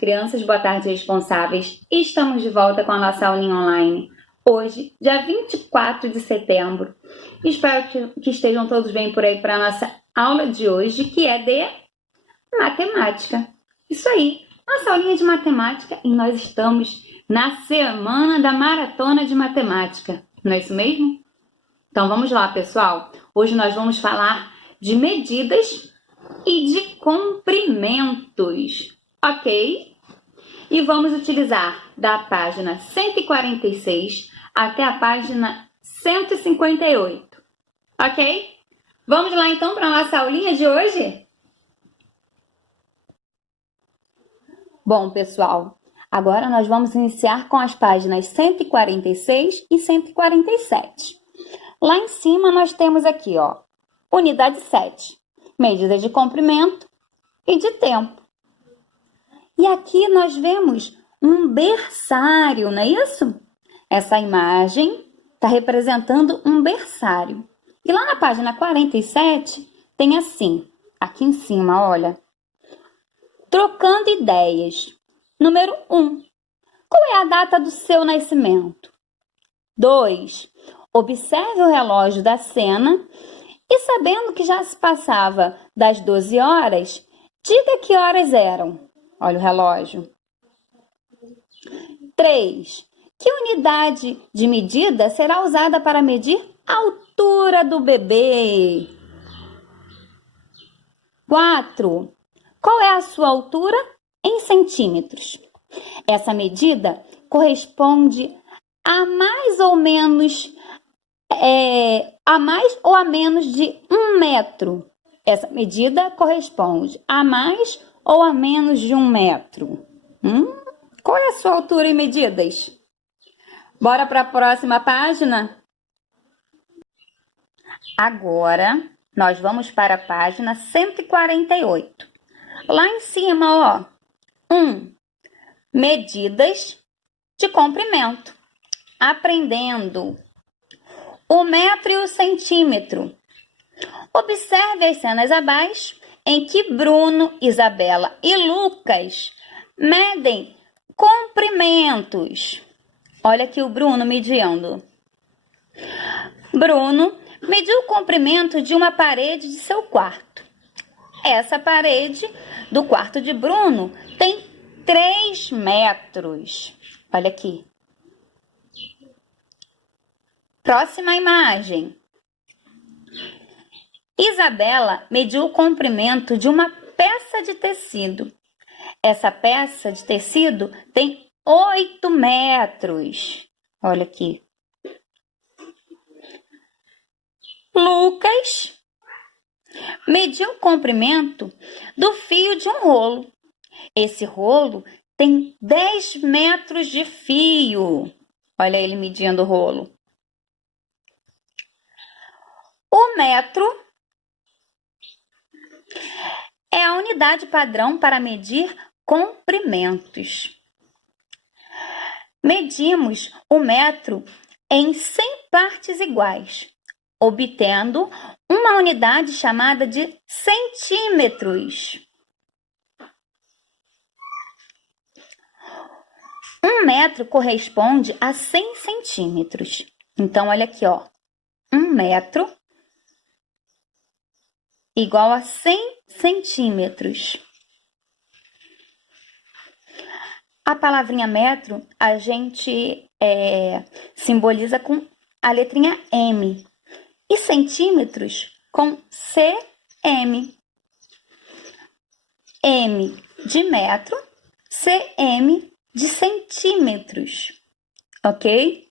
crianças, boa tarde, responsáveis. Estamos de volta com a nossa aulinha online. Hoje, dia 24 de setembro. Espero que estejam todos bem por aí para a nossa aula de hoje, que é de matemática. Isso aí, nossa aulinha de matemática, e nós estamos na semana da maratona de matemática. Não é isso mesmo? Então vamos lá, pessoal. Hoje nós vamos falar de medidas e de comprimentos, ok? E vamos utilizar da página 146 até a página 158, ok? Vamos lá então para a nossa aulinha de hoje? Bom, pessoal, agora nós vamos iniciar com as páginas 146 e 147. Lá em cima nós temos aqui, ó, unidade 7, medidas de comprimento e de tempo. E aqui nós vemos um berçário, não é isso? Essa imagem está representando um berçário. E lá na página 47 tem assim, aqui em cima, olha. Trocando ideias. Número 1. Qual é a data do seu nascimento? 2. Observe o relógio da cena e, sabendo que já se passava das 12 horas, diga que horas eram. Olha o relógio. 3. Que unidade de medida será usada para medir a altura do bebê? 4. Qual é a sua altura em centímetros? Essa medida corresponde a mais ou menos de 1 metro. Essa medida corresponde a mais ou a menos de 1 metro. Qual é a sua altura em medidas? Bora para a próxima página? Agora, nós vamos para a página 148. Lá em cima, ó, 1. Medidas de comprimento. Aprendendo o metro e o centímetro. Observe as cenas abaixo em que Bruno, Isabela e Lucas medem comprimentos. Olha aqui o Bruno medindo. Bruno mediu o comprimento de uma parede de seu quarto. Essa parede do quarto de Bruno tem 3 metros. Olha aqui. Próxima imagem. Isabela mediu o comprimento de uma peça de tecido. Essa peça de tecido tem 8 metros. Olha aqui. Lucas mediu o comprimento do fio de um rolo. Esse rolo tem 10 metros de fio. Olha ele medindo o rolo. O metro é a unidade padrão para medir comprimentos. Medimos o metro em 100 partes iguais, obtendo uma unidade chamada de centímetros. 1 metro corresponde a 100 centímetros. Então, olha aqui, ó. 1 metro igual a 100 centímetros. A palavrinha metro a gente simboliza com a letrinha M. E centímetros com cm. M de metro, cm de centímetros. Ok?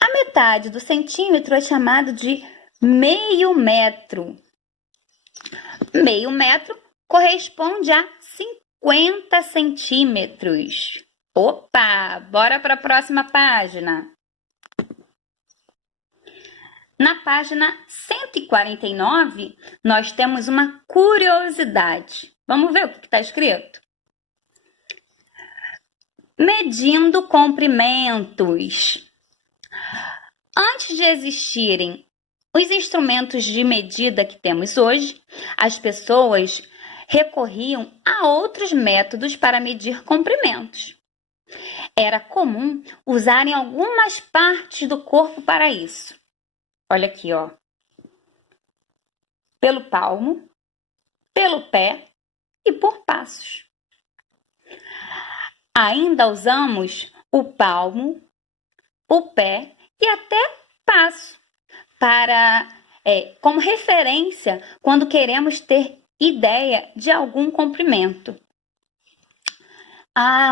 A metade do centímetro é chamado de meio metro. Meio metro corresponde a 50 centímetros. Opa! Bora para a próxima página. Na página 149, nós temos uma curiosidade. Vamos ver o que está escrito? Medindo comprimentos. Antes de existirem os instrumentos de medida que temos hoje, as pessoas recorriam a outros métodos para medir comprimentos. Era comum usarem algumas partes do corpo para isso. Olha aqui, ó. Pelo palmo, pelo pé e por passos. Ainda usamos o palmo, o pé e até passo como referência quando queremos ter ideia de algum comprimento.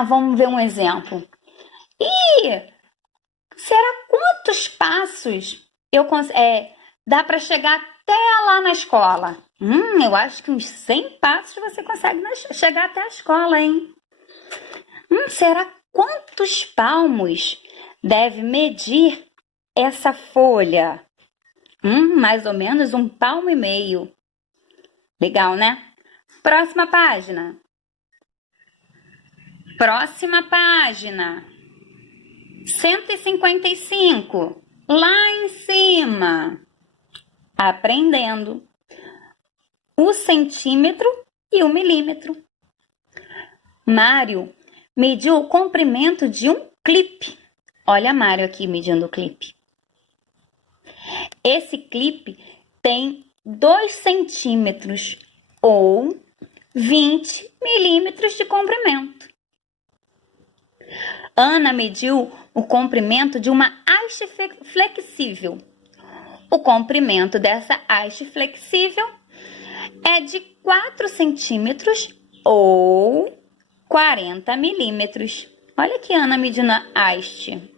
Vamos ver um exemplo. Será quantos passos dá para chegar até lá na escola? Eu acho que uns 100 passos você consegue chegar até a escola, hein? Será quantos palmos deve medir essa folha? Mais ou menos 1,5 palmo. Legal, né? Próxima página. Próxima página. 155. Lá em cima. Aprendendo o centímetro e o milímetro. Mário mediu o comprimento de um clipe. Olha Mário aqui medindo o clipe. Esse clipe tem 2 centímetros ou 20 milímetros de comprimento. Ana mediu o comprimento de uma haste flexível. O comprimento dessa haste flexível é de 4 centímetros ou 40 milímetros. Olha aqui Ana medindo a haste.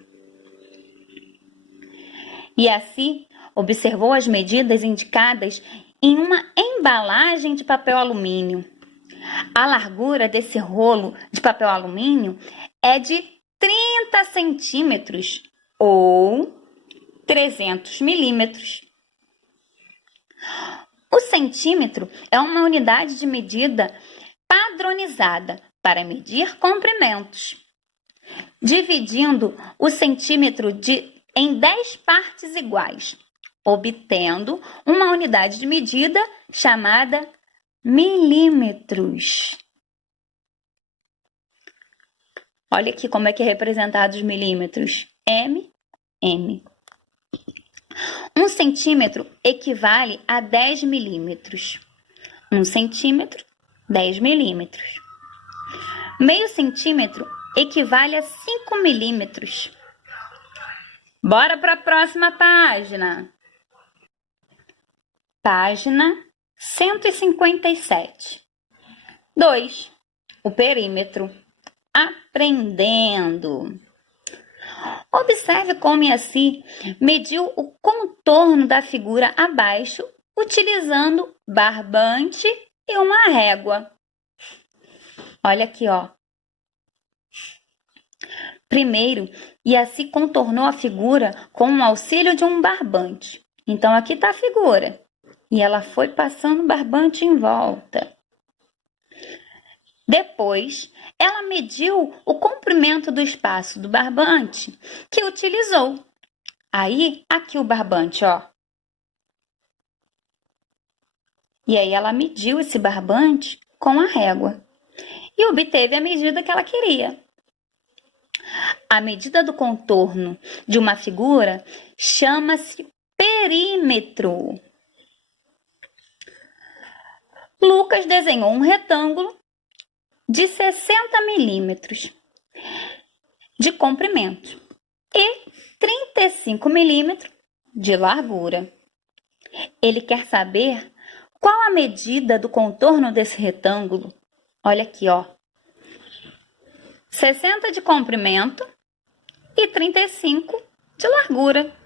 E assim, observou as medidas indicadas em uma embalagem de papel alumínio. A largura desse rolo de papel alumínio é de 30 centímetros ou 300 milímetros. O centímetro é uma unidade de medida padronizada para medir comprimentos, dividindo o centímetro em 10 partes iguais, obtendo uma unidade de medida chamada milímetros. Olha aqui como é que é representado os milímetros. M. 1 centímetro equivale a 10 milímetros. 1 centímetro, 10 milímetros. Meio centímetro equivale a 5 milímetros. Bora para a próxima página. Página 157. 2. O perímetro. Aprendendo. Observe como Yaci mediu o contorno da figura abaixo, utilizando barbante e uma régua. Olha aqui, ó. Primeiro, Yaci contornou a figura com o auxílio de um barbante. Então, aqui está a figura. E ela foi passando barbante em volta. Depois, ela mediu o comprimento do espaço do barbante que utilizou. Aí, aqui o barbante, ó. E aí, ela mediu esse barbante com a régua. E obteve a medida que ela queria. A medida do contorno de uma figura chama-se perímetro. Lucas desenhou um retângulo de 60 milímetros de comprimento e 35 milímetros de largura. Ele quer saber qual a medida do contorno desse retângulo. Olha aqui, ó. 60 de comprimento e 35 de largura.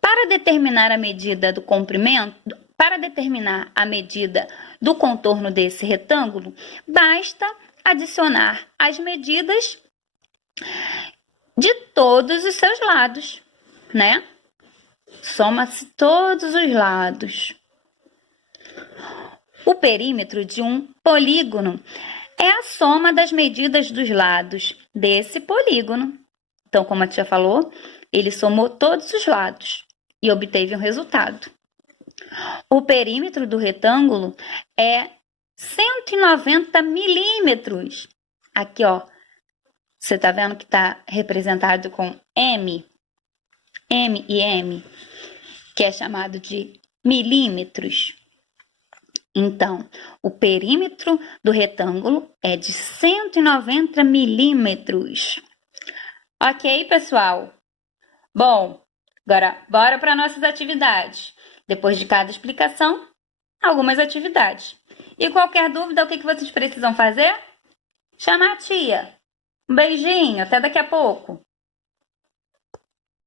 Para determinar a medida do comprimento, para determinar a medida do contorno desse retângulo, basta adicionar as medidas de todos os seus lados, né? Soma-se todos os lados. O perímetro de um polígono é a soma das medidas dos lados desse polígono. Então, como a tia falou, ele somou todos os lados e obteve um resultado. O perímetro do retângulo é 190 milímetros. Aqui, ó, você tá vendo que tá representado com M e M, que é chamado de milímetros. Então, o perímetro do retângulo é de 190 milímetros. Ok, pessoal? Bom, agora bora para nossas atividades. Depois de cada explicação, algumas atividades. E qualquer dúvida, o que vocês precisam fazer? Chamar a tia. Um beijinho, até daqui a pouco.